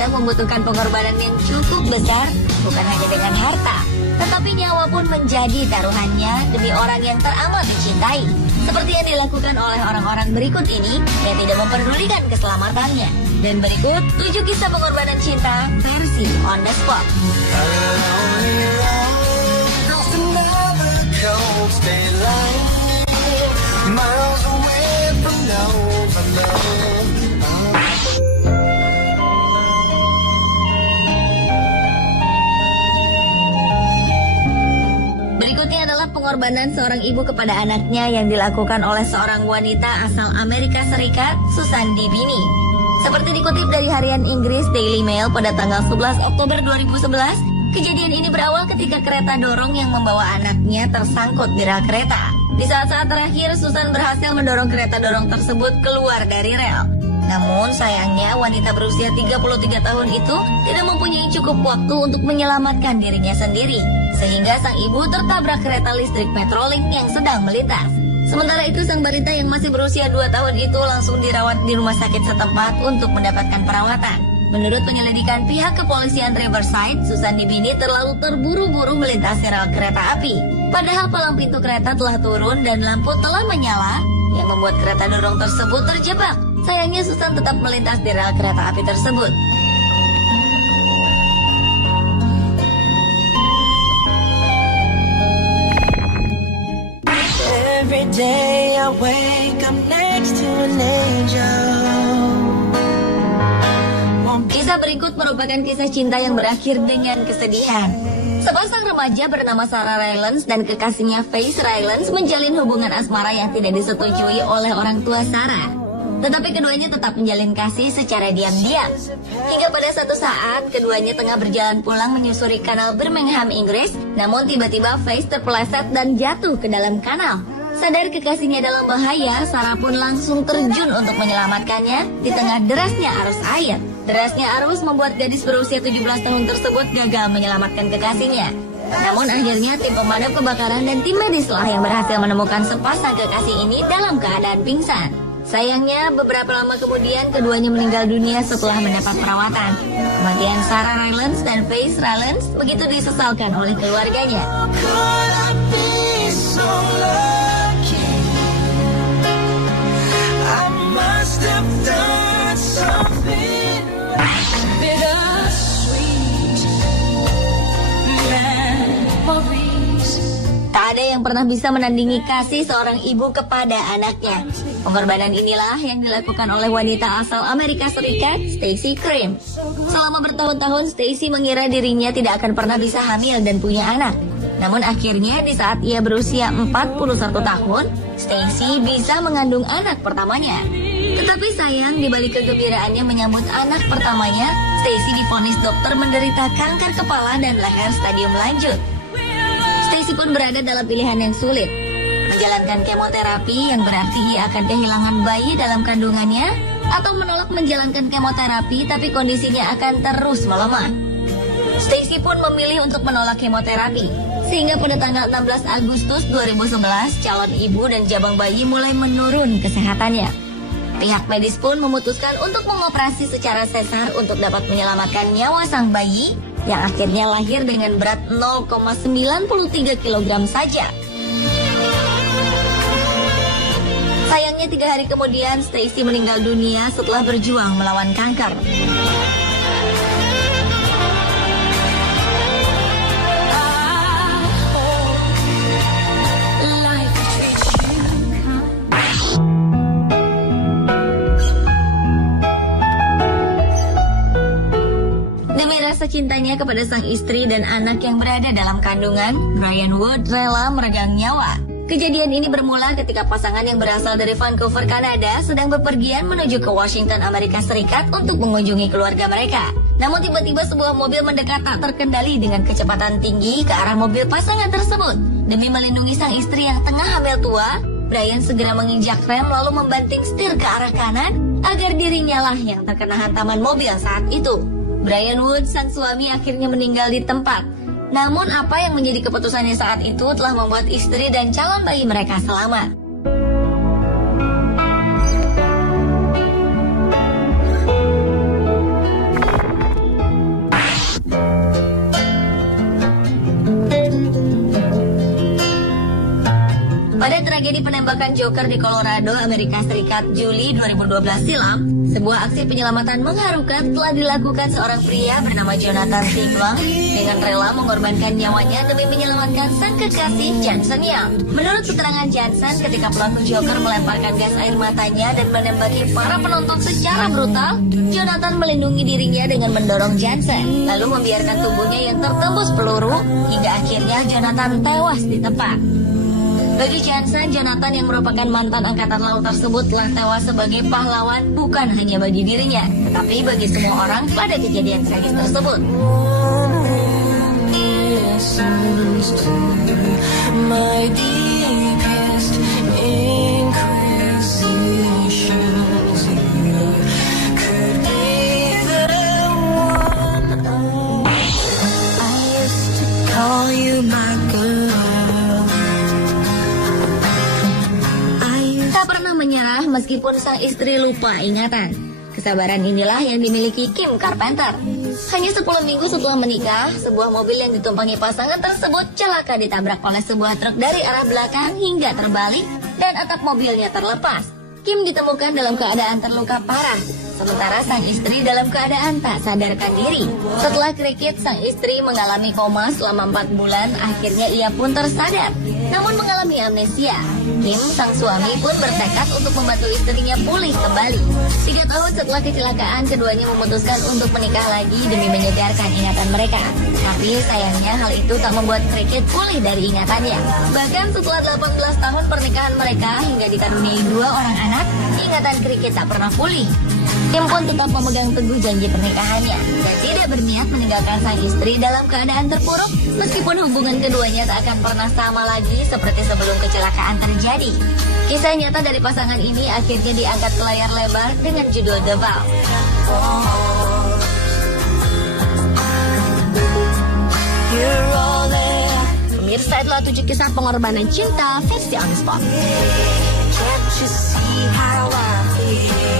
terkadang membutuhkan pengorbanan yang cukup besar, bukan hanya dengan harta, tetapi nyawa pun menjadi taruhannya demi orang yang teramat dicintai. Seperti yang dilakukan oleh orang-orang berikut ini yang tidak memperdulikan keselamatannya. Dan berikut 7 kisah pengorbanan cinta versi on the spot. Berikutnya adalah pengorbanan seorang ibu kepada anaknya yang dilakukan oleh seorang wanita asal Amerika Serikat, Susan Dibini. Seperti dikutip dari harian Inggris Daily Mail pada tanggal 11 Oktober 2011, kejadian ini berawal ketika kereta dorong yang membawa anaknya tersangkut di rel kereta. Di saat-saat terakhir, Susan berhasil mendorong kereta dorong tersebut keluar dari rel. Namun sayangnya wanita berusia 33 tahun itu tidak mempunyai cukup waktu untuk menyelamatkan dirinya sendiri, sehingga sang ibu tertabrak kereta listrik Metrolink yang sedang melintas. Sementara itu sang balita yang masih berusia 2 tahun itu langsung dirawat di rumah sakit setempat untuk mendapatkan perawatan. Menurut penyelidikan pihak kepolisian Riverside, Susan Dibini terlalu terburu-buru melintasi rel kereta api. Padahal palang pintu kereta telah turun dan lampu telah menyala, yang membuat kereta dorong tersebut terjebak. Sayangnya Susan tetap melintas di rel kereta api tersebut. Every day I wake up next to an angel. Kisah berikut merupakan kisah cinta yang berakhir dengan kesedihan. Sepasang remaja bernama Sarah Rylance dan kekasihnya Faith Rylance menjalin hubungan asmara yang tidak disetujui oleh orang tua Sarah. Tetapi keduanya tetap menjalin kasih secara diam-diam. Hingga pada satu saat, keduanya tengah berjalan pulang menyusuri kanal Birmingham, Inggris. Namun tiba-tiba Faith terpeleset dan jatuh ke dalam kanal. Sadar kekasihnya dalam bahaya, Sarah pun langsung terjun untuk menyelamatkannya di tengah derasnya arus air. Derasnya arus membuat gadis berusia 17 tahun tersebut gagal menyelamatkan kekasihnya. Namun akhirnya tim pemadam kebakaran dan tim medislah yang berhasil menemukan sepasang kekasih ini dalam keadaan pingsan. Sayangnya, beberapa lama kemudian keduanya meninggal dunia setelah mendapat perawatan. Kematian Sarah Rylance dan Faith Rylance begitu disesalkan oleh keluarganya. Tak ada yang pernah bisa menandingi kasih seorang ibu kepada anaknya. Pengorbanan inilah yang dilakukan oleh wanita asal Amerika Serikat, Stacey Krim. Selama bertahun-tahun, Stacey mengira dirinya tidak akan pernah bisa hamil dan punya anak. Namun akhirnya di saat ia berusia 41 tahun, Stacey bisa mengandung anak pertamanya. Tetapi sayang, di balik kegembiraannya menyambut anak pertamanya, Stacey divonis dokter menderita kanker kepala dan leher stadium lanjut. Stacey pun berada dalam pilihan yang sulit. Menjalankan kemoterapi yang berarti ia akan kehilangan bayi dalam kandungannya, atau menolak menjalankan kemoterapi tapi kondisinya akan terus melemah. Stacey pun memilih untuk menolak kemoterapi. Sehingga pada tanggal 16 Agustus 2011, calon ibu dan jabang bayi mulai menurun kesehatannya. Pihak medis pun memutuskan untuk mengoperasi secara sesar untuk dapat menyelamatkan nyawa sang bayi yang akhirnya lahir dengan berat 0,93 kg saja. Sayangnya 3 hari kemudian Stacey meninggal dunia setelah berjuang melawan kanker. Rasa cintanya kepada sang istri dan anak yang berada dalam kandungan, Brian Wood rela meregang nyawa. Kejadian ini bermula ketika pasangan yang berasal dari Vancouver, Kanada sedang bepergian menuju ke Washington, Amerika Serikat untuk mengunjungi keluarga mereka. Namun tiba-tiba sebuah mobil mendekat tak terkendali dengan kecepatan tinggi ke arah mobil pasangan tersebut. Demi melindungi sang istri yang tengah hamil tua, Brian segera menginjak rem lalu membanting setir ke arah kanan agar dirinya lah yang terkena hantaman mobil saat itu. Brian Wood, sang suami, akhirnya meninggal di tempat. Namun apa yang menjadi keputusannya saat itu telah membuat istri dan calon bayi mereka selamat. Pada tragedi penembakan Joker di Colorado, Amerika Serikat Juli 2012 silam, sebuah aksi penyelamatan mengharukan telah dilakukan seorang pria bernama Jonathan Tinglang dengan rela mengorbankan nyawanya demi menyelamatkan sang kekasih Johnson Young. Menurut keterangan Johnson, ketika pelaku Joker melemparkan gas air matanya dan menembaki para penonton secara brutal, Jonathan melindungi dirinya dengan mendorong Johnson, lalu membiarkan tubuhnya yang tertembus peluru hingga akhirnya Jonathan tewas di tempat. Bagi Johnson, Jonathan yang merupakan mantan angkatan laut tersebut telah tewas sebagai pahlawan bukan hanya bagi dirinya, tetapi bagi semua orang pada kejadian tragis tersebut. Menyerah meskipun sang istri lupa ingatan. Kesabaran inilah yang dimiliki Kim Carpenter. Hanya 10 minggu setelah menikah, sebuah mobil yang ditumpangi pasangan tersebut celaka ditabrak oleh sebuah truk dari arah belakang hingga terbalik dan atap mobilnya terlepas. Kim ditemukan dalam keadaan terluka parah, sementara sang istri dalam keadaan tak sadarkan diri. Setelah krikit, sang istri mengalami koma selama 4 bulan, akhirnya ia pun tersadar, namun mengalami amnesia. Kim, sang suami, pun bertekad untuk membantu istrinya pulih kembali. 3 tahun setelah kecelakaan, keduanya memutuskan untuk menikah lagi demi menyegarkan ingatan mereka. Tapi sayangnya hal itu tak membuat krikit pulih dari ingatannya. Bahkan setelah 18 tahun pernikahan mereka hingga dikaruniai 2 orang anak, ingatan krikit tak pernah pulih. Kim pun tetap memegang teguh janji pernikahannya dan tidak berniat meninggalkan sang istri dalam keadaan terpuruk, meskipun hubungan keduanya tak akan pernah sama lagi seperti sebelum kecelakaan terjadi. Kisah nyata dari pasangan ini akhirnya diangkat ke layar lebar dengan judul The Vow. Pemirsa, itulah 7 kisah pengorbanan cinta versi on the spot. Can't you see how I feel?